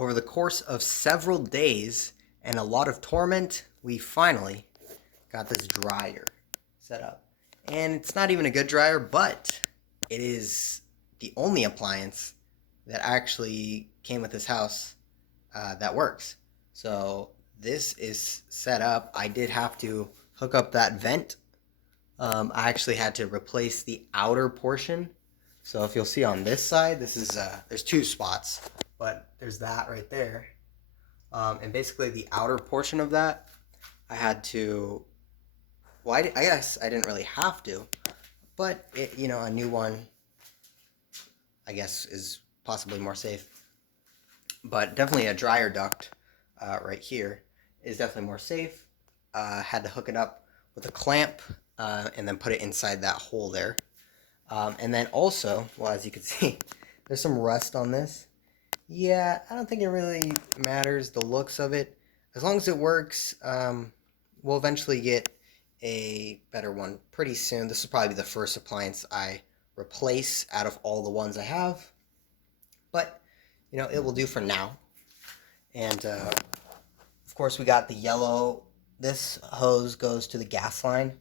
Over the course of several days and a lot of torment, we finally got this dryer set up. And it's not even a good dryer, but it is the only appliance that actually came with this house that works. So this is set up. I did have to hook up that vent. I actually had to replace the outer portion. So if you'll see on this side, this is there's two spots, but there's that right there. And basically the outer portion of that, I had to, well, I guess I didn't really have to, but it, a new one, I guess, is possibly more safe. But definitely a dryer duct right here is definitely more safe. Had to hook it up with a clamp and then put it inside that hole there. And then also, well, as you can see, there's some rust on this. Yeah, I don't think it really matters, the looks of it. As long as it works, we'll eventually get a better one pretty soon. This will probably be the first appliance I replace out of all the ones I have. But, it will do for now. And, of course, we got the yellow. This hose goes to the gas line.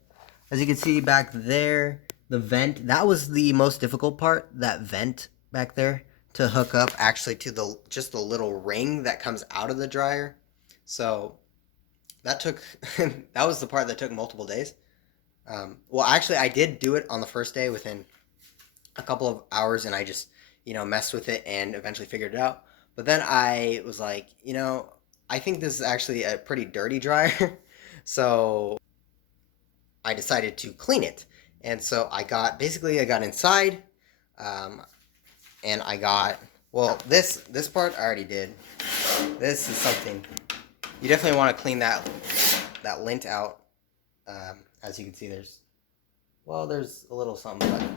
As you can see back there, the vent, that was the most difficult part, that vent back there, to hook up actually to just the little ring that comes out of the dryer. So that took, that was the part that took multiple days. Well, actually, I did do it on the first day within a couple of hours, and I just, messed with it and eventually figured it out. But then I was like, I think this is actually a pretty dirty dryer. So I decided to clean it. And so I got inside, and I got, well, this part I already did. This is something, you definitely want to clean that lint out. As you can see, there's a little something,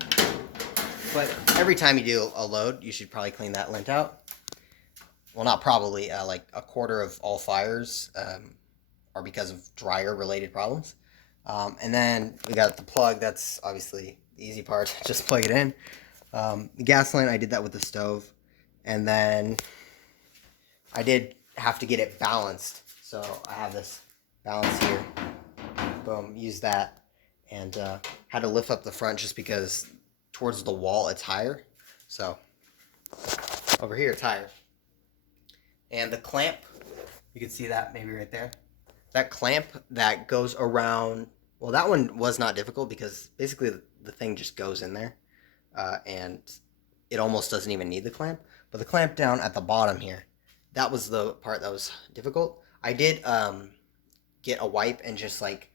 but every time you do a load, you should probably clean that lint out. Well, not probably, like a quarter of all fires are because of dryer related problems. And then we got the plug. That's obviously the easy part. Just plug it in. The gas line, I did that with the stove. And then I did have to get it balanced. So I have this balance here. Boom, use that. And had to lift up the front just because towards the wall it's higher. So over here it's higher. And the clamp, you can see that maybe right there. That clamp that goes around, well, that one was not difficult because basically the thing just goes in there. And it almost doesn't even need the clamp. But the clamp down at the bottom here, that was the part that was difficult. I did get a wipe and just like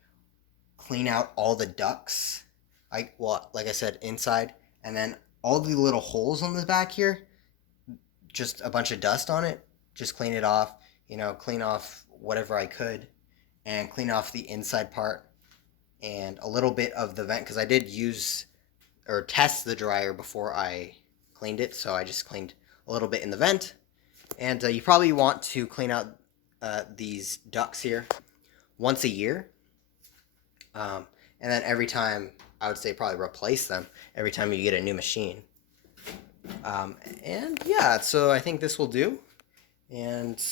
clean out all the ducts. Like I said, inside. And then all the little holes on the back here, just a bunch of dust on it. Just clean it off, clean off whatever I could, and clean off the inside part and a little bit of the vent, because I did use or test the dryer before I cleaned it, so I just cleaned a little bit in the vent. And you probably want to clean out these ducts here once a year, and then every time, I would say probably replace them every time you get a new machine. And yeah, so I think this will do. And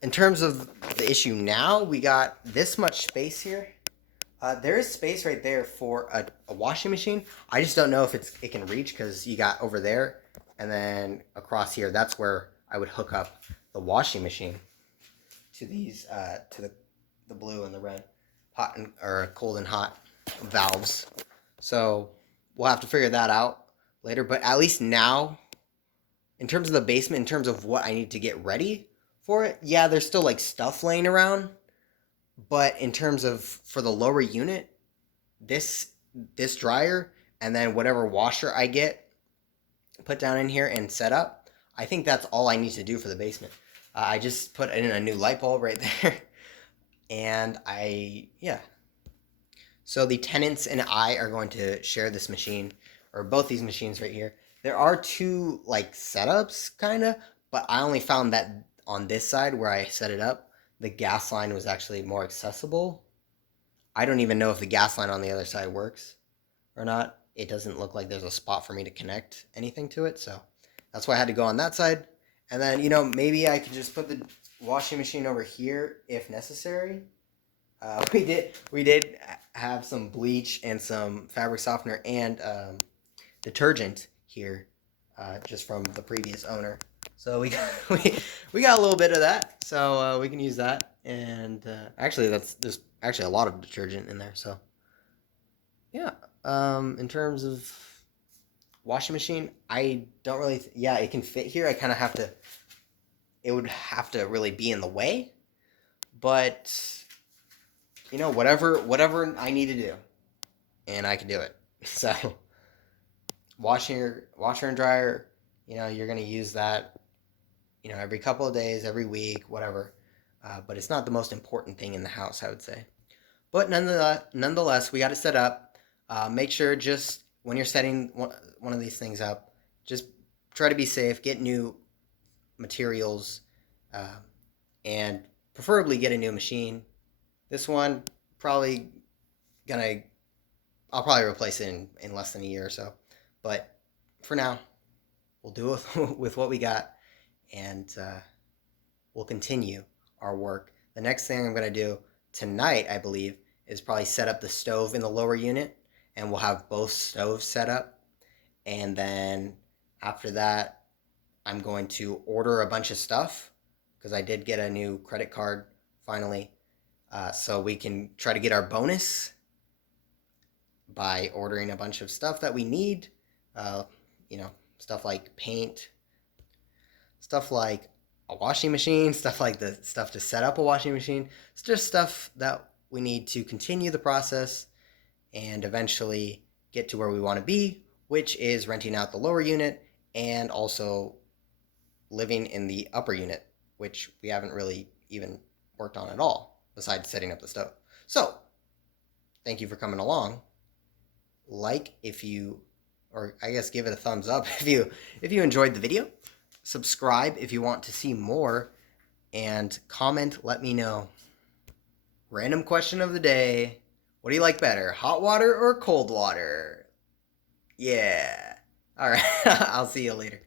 in terms of the issue now, we got this much space here. There is space right there for a washing machine. I just don't know if it can reach, because you got over there and then across here. That's where I would hook up the washing machine to these to the blue and the red hot or cold and hot valves. So we'll have to figure that out later. But at least now, in terms of the basement, in terms of what I need to get ready for it, yeah, there's still like stuff laying around. But in terms of for the lower unit, this dryer and then whatever washer I get put down in here and set up, I think that's all I need to do for the basement. I just put in a new light bulb right there. And yeah. So the tenants and I are going to share this machine, or both these machines right here. There are two like setups kind of, but I only found that on this side where I set it up, the gas line was actually more accessible. I don't even know if the gas line on the other side works or not. It doesn't look like there's a spot for me to connect anything to it, so that's why I had to go on that side. And then, maybe I could just put the washing machine over here if necessary. We did have some bleach and some fabric softener and detergent here, just from the previous owner. So we got, we got a little bit of that, so we can use that. And actually, there's actually a lot of detergent in there. So yeah, in terms of washing machine, I don't really. Yeah, it can fit here. I kind of have to. It would have to really be in the way, but whatever I need to do, and I can do it. So washer and dryer, you're gonna use that, every couple of days, every week, whatever. But it's not the most important thing in the house, I would say. But nonetheless, we got it set up. Make sure, just when you're setting one of these things up, just try to be safe. Get new materials, uh, and preferably get a new machine. This one probably gonna I'll probably replace it in less than a year or so. But for now, we'll do it with what we got, and we'll continue our work. The next thing I'm going to do tonight, I believe, is probably set up the stove in the lower unit, and we'll have both stoves set up. And then after that, I'm going to order a bunch of stuff because I did get a new credit card finally. So we can try to get our bonus by ordering a bunch of stuff that we need. Uh, stuff like paint, stuff like a washing machine, stuff like the stuff to set up a washing machine. It's just stuff that we need to continue the process and eventually get to where we want to be, which is renting out the lower unit and also living in the upper unit, which we haven't really even worked on at all, besides setting up the stove. So, thank you for coming along. Like if you, or I guess give it a thumbs up if you enjoyed the video. Subscribe if you want to see more, and comment, let me know. Random question of the day. What do you like better, hot water or cold water? Yeah. All right. I'll see you later.